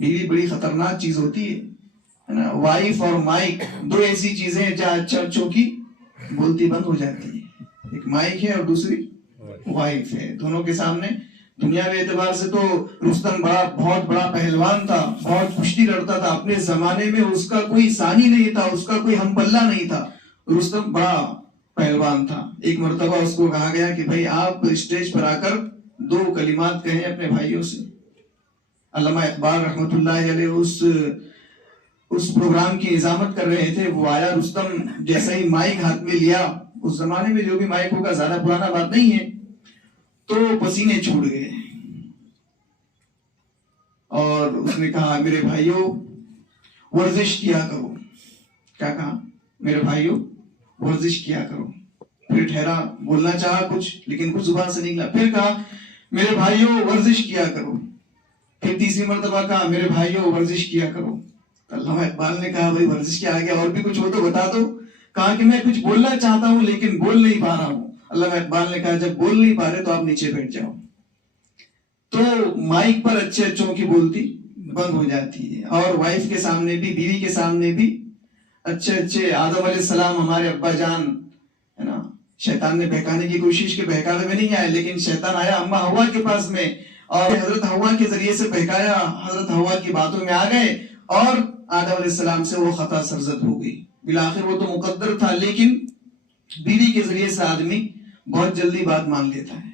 بیوی بڑی خطرناک چیز ہوتی ہے نا. وائف اور مائک دو ایسی چیزیں ہیں جہاں اچھا اچھوں کی بولتی بند ہو جاتی ہے. ایک مائک ہے اور دوسری وائف ہے. دونوں کے سامنے دنیاوی اعتبار سے تو رستم بہت بڑا پہلوان تھا, بہت کشتی لڑتا تھا. اپنے زمانے میں اس کا کوئی ثانی نہیں تھا, اس کا کوئی ہم پلہ نہیں تھا. رستم بڑا پہلوان تھا. ایک مرتبہ اس کو کہا گیا کہ بھائی آپ اسٹیج پر آ کر دو کلمات کہیں اپنے بھائیوں سے. علامہ اقبال رحمۃ اللہ علیہ اس پروگرام کی نظامت کر رہے تھے. وہ آیا, رستم جیسا ہی مائک ہاتھ میں لیا, اس زمانے میں جو بھی مائک ہوگا زیادہ پرانا بات نہیں ہے, تو پسینے چھوٹ گئے اور اس نے کہا میرے بھائیوں ورزش کیا کرو. کیا کہا؟ میرے بھائیوں ورزش کیا کرو. پھر ٹھہرا, بولنا چاہا کچھ لیکن کچھ زبان سے نکلا. پھر کہا میرے بھائیوں ورزش کیا کرو. پھر تیسری مرتبہ کہا میرے بھائیوں ورزش کیا کرو. علامہ اقبال نے کہا بھائی ورزش کیا آگے اور بھی کچھ ہو تو بتا دو. کہا کہ میں کچھ بولنا چاہتا ہوں لیکن بول نہیں پا رہا ہوں. علامہ اقبال نے کہا جب بول نہیں پا رہے تو آپ نیچے بیٹھ جاؤ. تو مائک پر اچھے اچھوں کی بولتی بند ہو جاتی ہے, اور وائف کے سامنے بھی, بیوی کے سامنے بھی اچھے اچھے. آدم علیہ السلام ہمارے ابا جان ہے نا, شیطان نے بہکانے کی کوشش کی, بہکاوے میں نہیں آئے لیکن شیطان آیا اما ہوا کے پاس میں اور حضرت ہوا کے ذریعے سے بہکایا. حضرت ہوا کی باتوں میں آ گئے اور آدم علیہ السلام سے وہ خطا سرزد ہو گئی. بالآخر وہ تو مقدر تھا لیکن بیوی کے ذریعے سے آدمی بہت جلدی بات مان لیتا ہے.